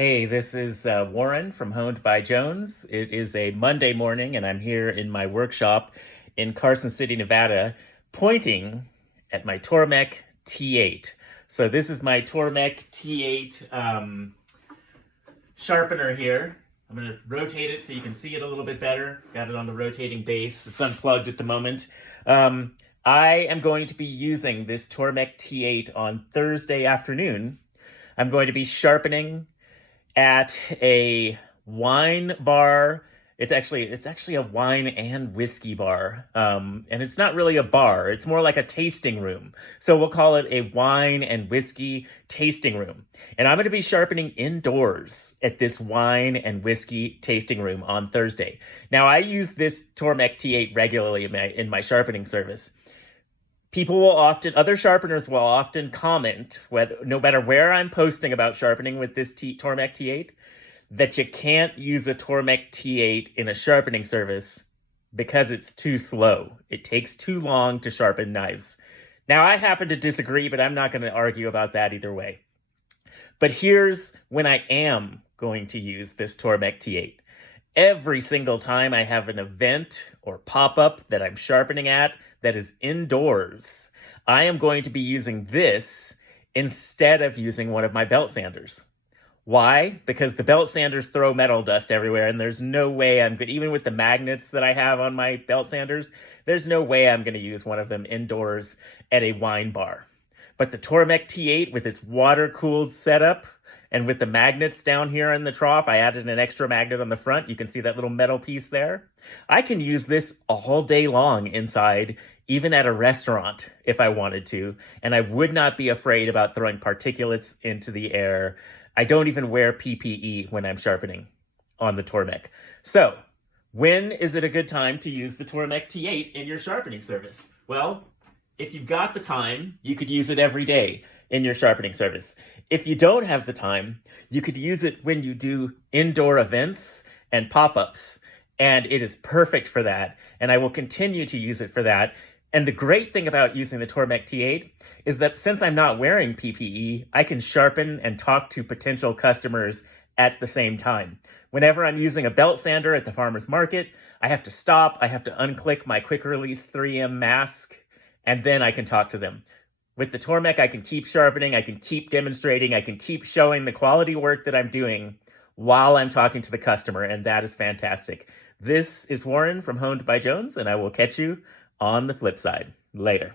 Hey, this is Warren from Honed by Jones. It is a Monday morning, and I'm here in my workshop in Carson City, Nevada, pointing at my TORMEK T8. So this is my TORMEK T8 sharpener here. I'm going to rotate it so you can see it a little bit better. Got it on the rotating base. It's unplugged at the moment. I am going to be using this TORMEK T8 on Thursday afternoon. I'm going to be sharpening at a wine bar. It's actually a wine and whiskey bar. And it's not really a bar. It's more like a tasting room. So we'll call it a wine and whiskey tasting room. And I'm going to be sharpening indoors at this wine and whiskey tasting room on Thursday. Now, I use this TORMEK T8 regularly in my sharpening service. Other sharpeners will often comment, no matter where I'm posting about sharpening with this TORMEK T8, that you can't use a TORMEK T8 in a sharpening service because it's too slow. It takes too long to sharpen knives. Now, I happen to disagree, but I'm not going to argue about that either way. But here's when I am going to use this TORMEK T8. Every single time I have an event or pop-up that I'm sharpening at that is indoors, I am going to be using this instead of using one of my belt sanders. Why? Because the belt sanders throw metal dust everywhere, and there's no way I'm good. Even with the magnets that I have on my belt sanders, there's no way I'm going to use one of them indoors at a wine bar. But the TORMEK T8 with its water-cooled setup, and with the magnets down here in the trough, I added an extra magnet on the front. You can see that little metal piece there. I can use this all day long inside, even at a restaurant if I wanted to, and I would not be afraid about throwing particulates into the air. I don't even wear PPE when I'm sharpening on the TORMEK. So, when is it a good time to use the TORMEK T8 in your sharpening service? Well, if you've got the time, you could use it every day in your sharpening service. If you don't have the time, you could use it when you do indoor events and pop-ups, and it is perfect for that, and I will continue to use it for that. And the great thing about using the TORMEK T8 is that since I'm not wearing PPE, I can sharpen and talk to potential customers at the same time. Whenever I'm using a belt sander at the farmer's market, I have to stop, I have to unclick my quick release 3M mask, and then I can talk to them. With the TORMEK, I can keep sharpening, I can keep demonstrating, I can keep showing the quality work that I'm doing while I'm talking to the customer, and that is fantastic. This is Warren from Honed by Jones, and I will catch you on the flip side. Later.